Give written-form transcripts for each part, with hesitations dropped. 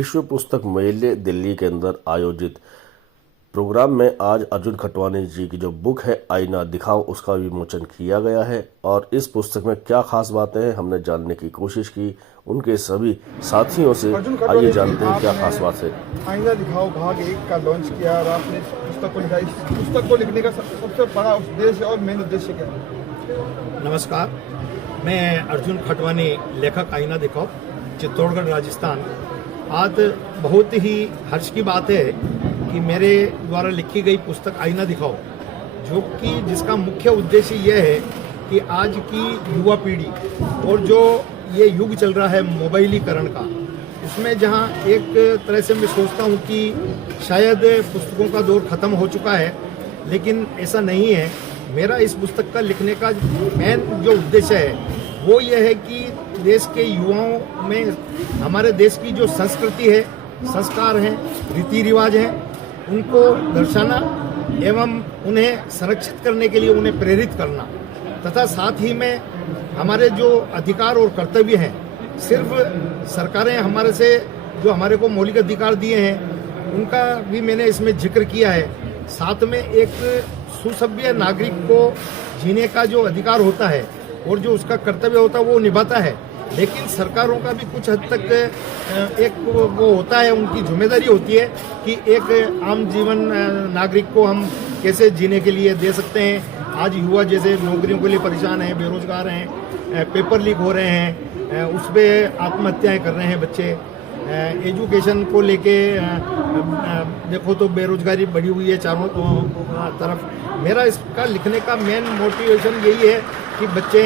विश्व पुस्तक मेले दिल्ली के अंदर आयोजित प्रोग्राम में आज अर्जुन खटवानी जी की जो बुक है आईना दिखाओ उसका विमोचन किया गया है। और इस पुस्तक में क्या खास बातें हैं हमने जानने की कोशिश की उनके सभी साथियों से। आइए जानते हैं क्या खास बात है। आईना दिखाओ भाग 1 का लॉन्च किया और आपने इस पुस्तक को लिखा। इस पुस्तक को लिखने का सबसे बड़ा उद्देश्य और मेन उद्देश्य क्या है? नमस्कार, मैं अर्जुन खटवानी, लेखक, आईना दिखाओ, चित्तौड़गढ़, राजस्थान। आज बहुत ही हर्ष की बात है कि मेरे द्वारा लिखी गई पुस्तक आईना दिखाओ, जो कि जिसका मुख्य उद्देश्य यह है कि आज की युवा पीढ़ी और जो ये युग चल रहा है मोबाइलीकरण का, उसमें जहां एक तरह से मैं सोचता हूं कि शायद पुस्तकों का दौर खत्म हो चुका है, लेकिन ऐसा नहीं है। मेरा इस पुस्तक का लिखने का मेन जो उद्देश्य है वो ये है कि देश के युवाओं में हमारे देश की जो संस्कृति है, संस्कार हैं, रीति रिवाज हैं, उनको दर्शाना एवं उन्हें संरक्षित करने के लिए उन्हें प्रेरित करना, तथा साथ ही में हमारे जो अधिकार और कर्तव्य हैं, सिर्फ सरकारें हमारे से जो हमारे को मौलिक अधिकार दिए हैं उनका भी मैंने इसमें जिक्र किया है। साथ में एक सुसभ्य नागरिक को जीने का जो अधिकार होता है और जो उसका कर्तव्य होता है वो निभाता है, लेकिन सरकारों का भी कुछ हद तक एक वो होता है, उनकी जिम्मेदारी होती है कि एक आम जीवन नागरिक को हम कैसे जीने के लिए दे सकते हैं। आज युवा जैसे नौकरियों के लिए परेशान हैं, बेरोजगार हैं, पेपर लीक हो रहे हैं, उस पर आत्महत्याएं कर रहे हैं बच्चे। एजुकेशन को लेके देखो तो बेरोजगारी बढ़ी हुई है चारों तरफ। मेरा इसका लिखने का मेन मोटिवेशन यही है कि बच्चे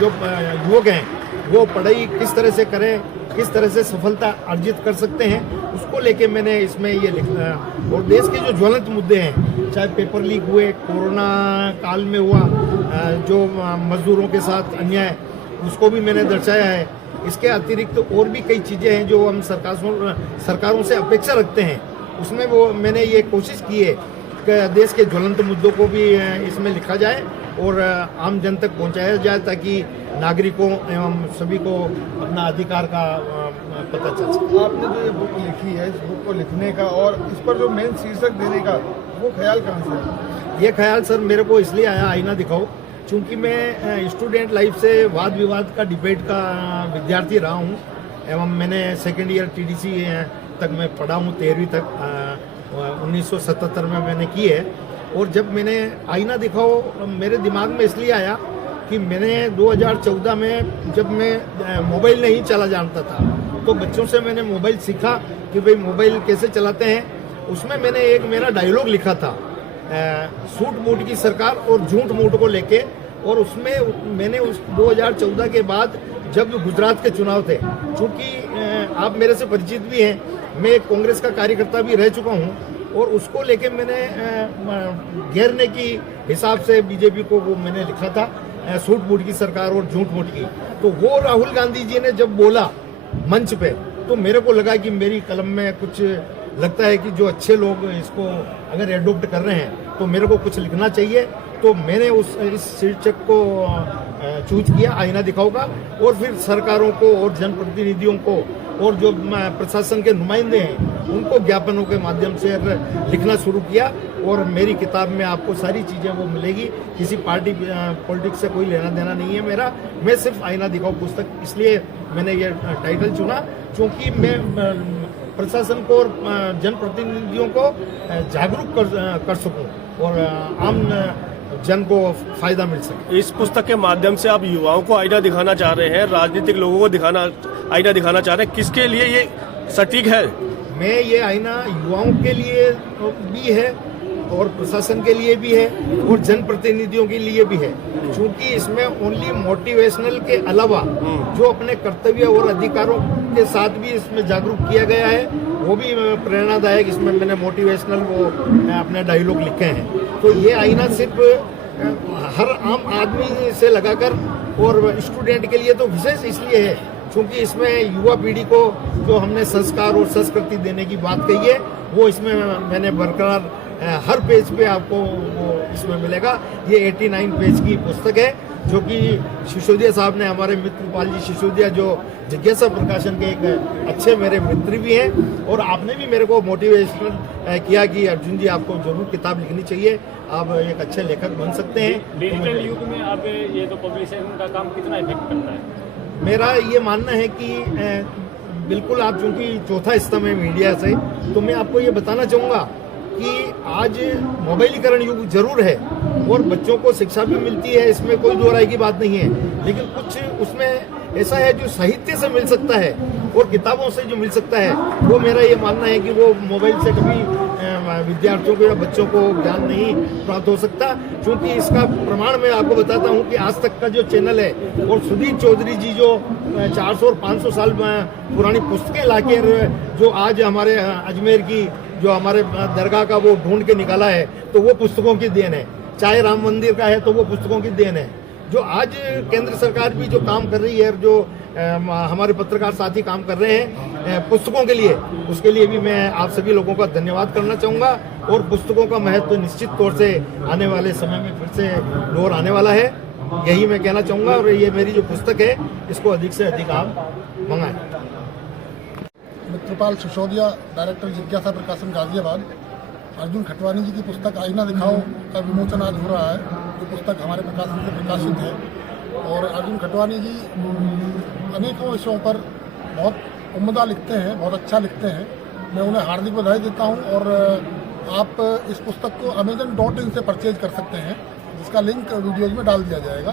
जो युवक हैं वो पढ़ाई किस तरह से करें, किस तरह से सफलता अर्जित कर सकते हैं, उसको लेके मैंने इसमें ये लिखा। और देश के जो ज्वलंत मुद्दे हैं, चाहे पेपर लीक हुए, कोरोना काल में हुआ जो मजदूरों के साथ अन्याय, उसको भी मैंने दर्शाया है। इसके अतिरिक्त और भी कई चीज़ें हैं जो हम सरकारों से अपेक्षा रखते हैं, उसमें वो मैंने ये कोशिश की है कि देश के ज्वलंत मुद्दों को भी इसमें लिखा जाए और आम जन तक पहुंचाया जाए, ताकि नागरिकों एवं सभी को अपना अधिकार का पता चल सके। आपने जो ये बुक लिखी है, इस बुक को लिखने का और इस पर जो मेन शीर्षक देने का वो ख्याल कहाँ से आया? ये ख्याल सर मेरे को इसलिए आया आईना दिखाओ, चूँकि मैं स्टूडेंट लाइफ से वाद विवाद का डिबेट का विद्यार्थी रहा हूँ एवं मैंने सेकेंड ईयर TDC तक मैं पढ़ा हूँ, 13वीं तक 1977 में मैंने की है। और जब मैंने आईना दिखाओ मेरे दिमाग में इसलिए आया कि मैंने 2014 में जब मैं मोबाइल नहीं चला जानता था तो बच्चों से मैंने मोबाइल सीखा कि भाई मोबाइल कैसे चलाते हैं। उसमें मैंने एक मेरा डायलॉग लिखा था सूट बूट की सरकार और झूठ मूठ को लेके, और उसमें मैंने उस 2014 के बाद जब गुजरात के चुनाव थे, चूँकि आप मेरे से परिचित भी हैं, मैं एक कांग्रेस का कार्यकर्ता भी रह चुका हूँ, और उसको लेके मैंने घेरने की हिसाब से बीजेपी को वो मैंने लिखा था सूट बूट की सरकार और झूठ मूठ की। तो वो राहुल गांधी जी ने जब बोला मंच पे तो मेरे को लगा कि मेरी कलम में कुछ लगता है कि जो अच्छे लोग इसको अगर एडोप्ट कर रहे हैं तो मेरे को कुछ लिखना चाहिए। तो मैंने इस शीर्षक को चूज किया आईना दिखाओ का, और फिर सरकारों को और जनप्रतिनिधियों को और जो प्रशासन के नुमाइंदे हैं उनको ज्ञापनों के माध्यम से लिखना शुरू किया। और मेरी किताब में आपको सारी चीज़ें वो मिलेगी, किसी पार्टी पॉलिटिक्स से कोई लेना देना नहीं है मेरा। मैं सिर्फ आईना दिखाओ पुस्तक इसलिए मैंने ये टाइटल चुना क्योंकि मैं प्रशासन को और जनप्रतिनिधियों को जागरूक कर सकूं और आम जन को फायदा मिल सके। इस पुस्तक के माध्यम से आप युवाओं को आईना दिखाना चाह रहे हैं, राजनीतिक लोगों को आईना दिखाना चाह रहे हैं, किसके लिए ये सटीक है? मैं ये आईना युवाओं के लिए भी है और प्रशासन के लिए भी है और जनप्रतिनिधियों के लिए भी है, क्योंकि इसमें ओनली मोटिवेशनल के अलावा जो अपने कर्तव्य और अधिकारों के साथ भी इसमें जागरूक किया गया है वो भी प्रेरणादायक। इसमें मैंने मोटिवेशनल वो अपने डायलॉग लिखे हैं। तो ये आईना सिर्फ हर आम आदमी से लगाकर और स्टूडेंट के लिए तो विशेष इसलिए है क्योंकि इसमें युवा पीढ़ी को जो हमने संस्कार और संस्कृति देने की बात कही है वो इसमें मैंने बरकरार हर पेज पे आपको वो इसमें मिलेगा। ये 89 पेज की पुस्तक है जो कि सिसोदिया साहब ने, हमारे मित्रपाल जी सिसोदिया, जो जिज्ञासा प्रकाशन के एक अच्छे मेरे मित्र भी हैं, और आपने भी मेरे को मोटिवेशन किया कि अर्जुन जी आपको जरूर किताब लिखनी चाहिए, आप एक अच्छे लेखक बन सकते हैं। डिजिटल युग में अब ये तो पब्लिशिंग का काम कितना इफेक्ट करता है? मेरा ये मानना है कि बिल्कुल, आप चूंकि चौथा स्तंभ है मीडिया से, तो मैं आपको ये बताना चाहूँगा कि आज मोबाइलीकरण युग जरूर है और बच्चों को शिक्षा भी मिलती है, इसमें कोई दो राय की बात नहीं है, लेकिन कुछ उसमें ऐसा है जो साहित्य से मिल सकता है और किताबों से जो मिल सकता है, वो मेरा ये मानना है कि वो मोबाइल से कभी विद्यार्थियों को या बच्चों को ज्ञान नहीं प्राप्त हो सकता। क्योंकि इसका प्रमाण मैं आपको बताता हूँ कि आज तक का जो चैनल है, और सुधीर चौधरी जी जो 400 और 500 साल पुरानी पुस्तकें लाकर जो आज हमारे अजमेर की जो हमारे दरगाह का वो ढूंढ के निकाला है, तो वो पुस्तकों की देन है। चाहे राम मंदिर का है तो वो पुस्तकों की देन है। जो आज केंद्र सरकार भी जो काम कर रही है, जो हमारे पत्रकार साथी काम कर रहे हैं पुस्तकों के लिए, उसके लिए भी मैं आप सभी लोगों का धन्यवाद करना चाहूँगा। और पुस्तकों का महत्व तो निश्चित तौर से आने वाले समय में फिर से दौर आने वाला है, यही मैं कहना चाहूँगा। और ये मेरी जो पुस्तक है, इसको अधिक से अधिक आप मंगाएं। मित्रपाल सिसोदिया, डायरेक्टर जिज्ञासा प्रकाशन गाजियाबाद। अर्जुन खटवानी जी की पुस्तक आईना दिखाओ का विमोचन आज हो रहा है, जो पुस्तक हमारे प्रकाशन से प्रकाशित है। और अर्जुन खटवानी जी अनेकों विषयों पर बहुत उम्दा लिखते हैं, बहुत अच्छा लिखते हैं। मैं उन्हें हार्दिक बधाई देता हूं। और आप इस पुस्तक को amazon.in से परचेज कर सकते हैं, जिसका लिंक वीडियोज़ में डाल दिया जाएगा।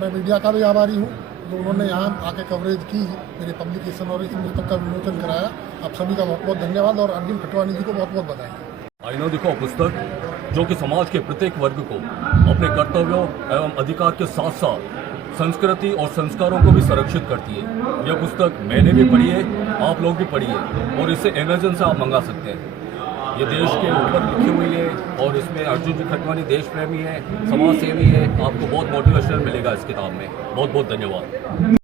मैं मीडिया का भी आभारी हूँ जो उन्होंने यहाँ आके कवरेज की, मेरे पब्लिकेशन और इस पुस्तक का विमोचन कराया। आप सभी का बहुत बहुत धन्यवाद और अर्जुन खटवानी जी को बहुत बहुत बधाई। आईना दिखाओ पुस्तक जो कि समाज के प्रत्येक वर्ग को अपने कर्तव्यों एवं अधिकार के साथ साथ संस्कृति और संस्कारों को भी संरक्षित करती है। यह पुस्तक मैंने भी पढ़ी है, आप लोग भी पढ़िए, और इसे अमेज़न से आप मंगा सकते हैं। ये देश के ऊपर लिखी हुई है और इसमें अर्जुन जी खटवानी देश प्रेमी है, समाज सेवी है। आपको बहुत मोटिवेशन मिलेगा इस किताब में। बहुत बहुत धन्यवाद।